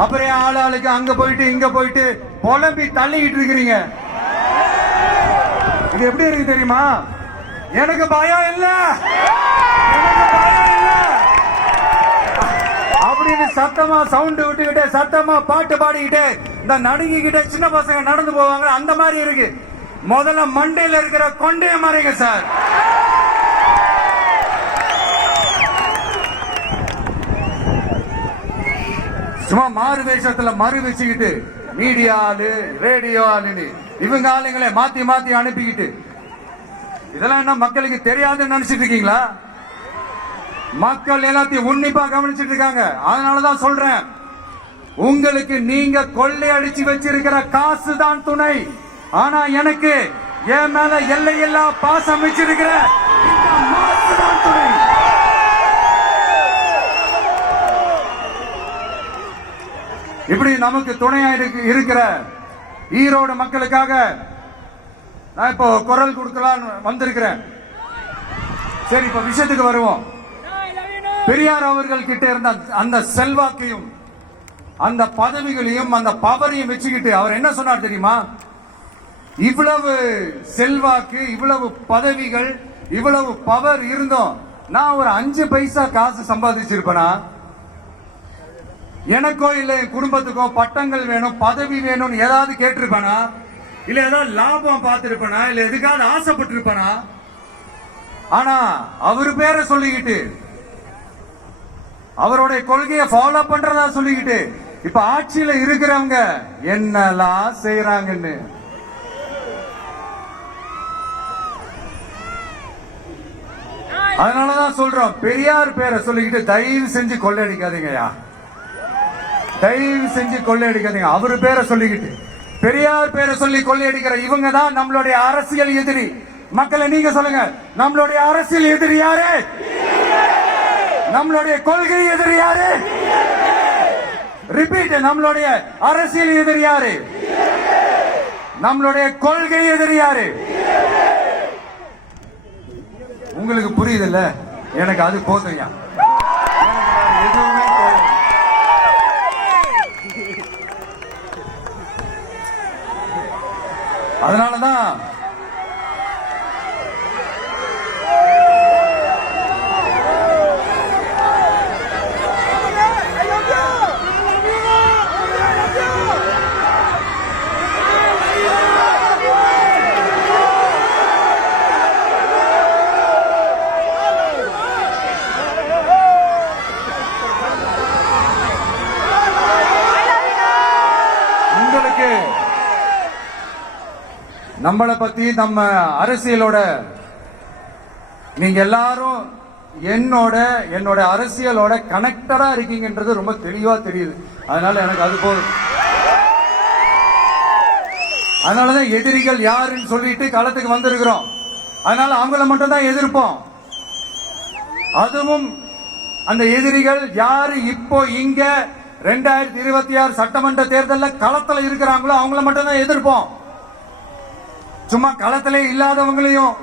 அப்புறம் ஆளாளுக்கு அங்க போயிட்டு இங்க போயிட்டு புலம்பி தள்ளிக்கிட்டு இருக்கிறீங்க. இது எப்படி இருக்கு தெரியுமா? எனக்கு பயம் இல்ல, எனக்கு பயம் இல்ல அப்படின்னு சத்தமா சவுண்ட் விட்டுக்கிட்டே சத்தமா பாட்டு பாடிக்கிட்டே இந்த நடுங்கிக்கிட்டே சின்ன பசங்க நடந்து போவாங்க. அந்த மாதிரி இருக்கு. முதல்ல மண்டையில இருக்கிற கொண்டைய மாறிங்க சார். சும்மா மாறு வேஷத்துல மறு வச்சுக்கிட்டு மீடியா ஆளு ரேடியோ ஆளுன்னு இவங்க ஆளுங்களை மாத்தி மாத்தி அனுப்பிக்கிட்டு இதெல்லாம் என்ன மக்களுக்கு தெரியாதுன்னு நினைச்சிட்டு இருக்கீங்களா? மக்கள் எல்லாத்தையும் உன்னிப்பா கவனிச்சிட்டு இருக்காங்க. அதனாலதான் சொல்றேன், உங்களுக்கு நீங்க கொள்ளை அடிச்சு வச்சிருக்கிற காசு தான் துணை. ஆனா எனக்கு என் மேல எல்லையில்லா பாசம் வச்சிருக்கிற இந்த மாசு தான் துணை. இப்படி நமக்கு துணையா இருக்கிற ஈரோடு மக்களுக்காக நான் இப்போ குரல் கொடுக்கலாம் வந்திருக்கிறேன். சரி, இப்ப விஷயத்துக்கு வருவோம். பெரியார் அவர்கள் கிட்ட இருந்த அந்த செல்வாக்கையும் அந்த பதவிகளையும் அந்த பவரையும் வச்சுக்கிட்டு அவர் என்ன சொன்னார் தெரியுமா? இவ்வளவு செல்வாக்கு, இவ்வளவு பதவிகள், இவ்வளவு பவர் இருந்தோம் நான் ஒரு 5 பைசா காசு சம்பாதிச்சிருப்பேனா? எனக்கோ இல்ல என் குடும்பத்துக்கோ பட்டங்கள் வேணும், பதவி வேணும்னு ஏதாவது கேட்டிருப்பானா? இல்ல ஏதாவது லாபம் பார்த்திருப்பானா? இல்ல எதுக்காவது ஆசைப்பட்டு இருப்பானா? ஆனா அவரு பேரை சொல்லிக்கிட்டு அவருடைய கொள்கையை ஃபாலோ பண்றதா சொல்லிக்கிட்டு இப்ப ஆட்சியில இருக்கிறவங்க என்னெல்லாம் செய்யறாங்கன்னு அதனாலதான் சொல்றோம், பெரியார் பேரை சொல்லிக்கிட்டு தயவு செஞ்சு கொள்ளையடிக்காதீங்கயா, தயவு செஞ்சு கொள்ளையடிக்காதீங்க. அவரு பேரை சொல்லிக்கிட்டு பெரியார் பேரை சொல்லி கொள்ளையடிக்கிற இவங்க தான் நம்மளுடைய அரசியல் எதிரி. மக்களை நீங்க சொல்லுங்க, நம்மளுடைய அரசியல் எதிரி யாரு? நம்மளுடைய கொள்கை எதிரி யாரு? ரிப்பீட், நம்மளுடைய அரசியல் எதிரி யாரு? நம்மளுடைய கொள்கை எதிரி யாரு? உங்களுக்கு புரியுதுல்ல? எனக்கு அது போதும்யா. எதுவுமே அதனாலதான் நம்மளை பத்தி நம்ம அரசியலோட நீங்க எல்லாரும் என்னோட அரசியலோட கனெக்டடா இருக்கீங்கன்றது ரொம்ப தெளிவா தெரியுது. அதனால எனக்கு அது போதும். அதனாலதான் எதிரிகள் யாருன்னு சொல்லிட்டு களத்துக்கு வந்திருக்கிறோம். அதனால அவங்கள மட்டும் தான் எதிர்ப்போம். அதுவும் அந்த எதிரிகள் யாரு இப்போ இங்க 2026 சட்டமன்ற தேர்தலில் களத்துல இருக்கிறாங்களோ அவங்கள மட்டும் தான் எதிர்ப்போம். சும்மா களத்திலே இல்லாதவங்களையும்,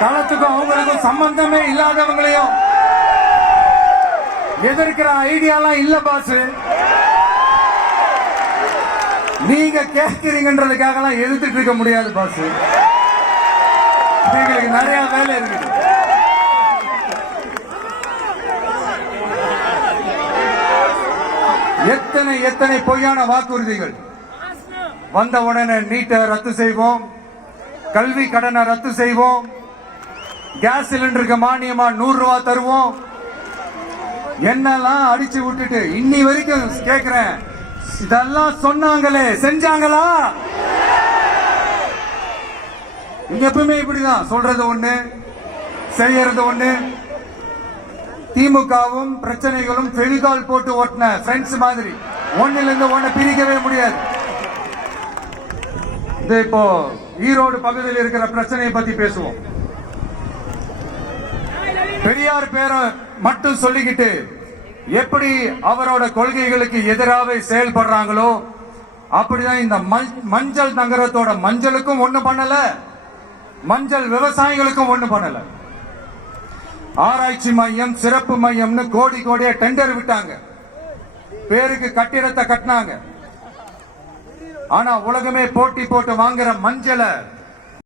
களத்துக்கும் அவங்களுக்கும் சம்பந்தமே இல்லாதவங்களையும் எதிர்க்கிற ஐடியாலாம் இல்ல பாஸ். நீங்க கேட்கிறீங்கன்றதுக்காக எல்லாம் எதிர்த்துட்டு இருக்க முடியாது பாஸ். எங்களுக்கு நிறைய வேலை இருக்குது. எத்தனை பொய்யான வாக்குறுதிகள். வந்த உடனே நீட்டை ரத்து செய்வோம், கல்வி கடனை ரத்து செய்வோம், கேஸ் சிலிண்டருக்கு மானியமா 100 ரூபாய் தருவோம், என்னெல்லாம் அடிச்சு விட்டுட்டு இன்னி வரைக்கும் கேக்குறேன், இதெல்லாம் சொன்னாங்களே செஞ்சாங்களா? இங்க எப்பவுமே இப்படிதான், சொல்றது ஒண்ணு செய்யறது ஒண்ணு. திமுகவும் பிரச்சனைகளும் ஃபெவிகால் போட்டு ஓட்டின ஃப்ரெண்ட்ஸ் மாதிரி ஒன்னில இருந்து ஒன்ன பிரிக்கவே முடியாது. இப்போ ஈரோடு பகுதியில் இருக்கிற பிரச்சனையை பத்தி பேசுவோம். பெரியார் பேரை மட்டும் சொல்லிக்கிட்டு எப்படி அவரோட கொள்கைகளுக்கு எதிராக செயல்படுறாங்களோ அப்படிதான் இந்த மஞ்சள் நகரத்தோட மஞ்சளுக்கும் ஒண்ணு பண்ணல, மஞ்சள் விவசாயிகளுக்கும் ஒண்ணு பண்ணல. ஆராய்ச்சி மையம், சிறப்பு மையம்னு கோடி கோடியா டெண்டர் விட்டாங்க. பேருக்கு கட்டிடத்தை கட்டினாங்க. ஆனா உலகமே போட்டி போட்டு வாங்குற மஞ்சளை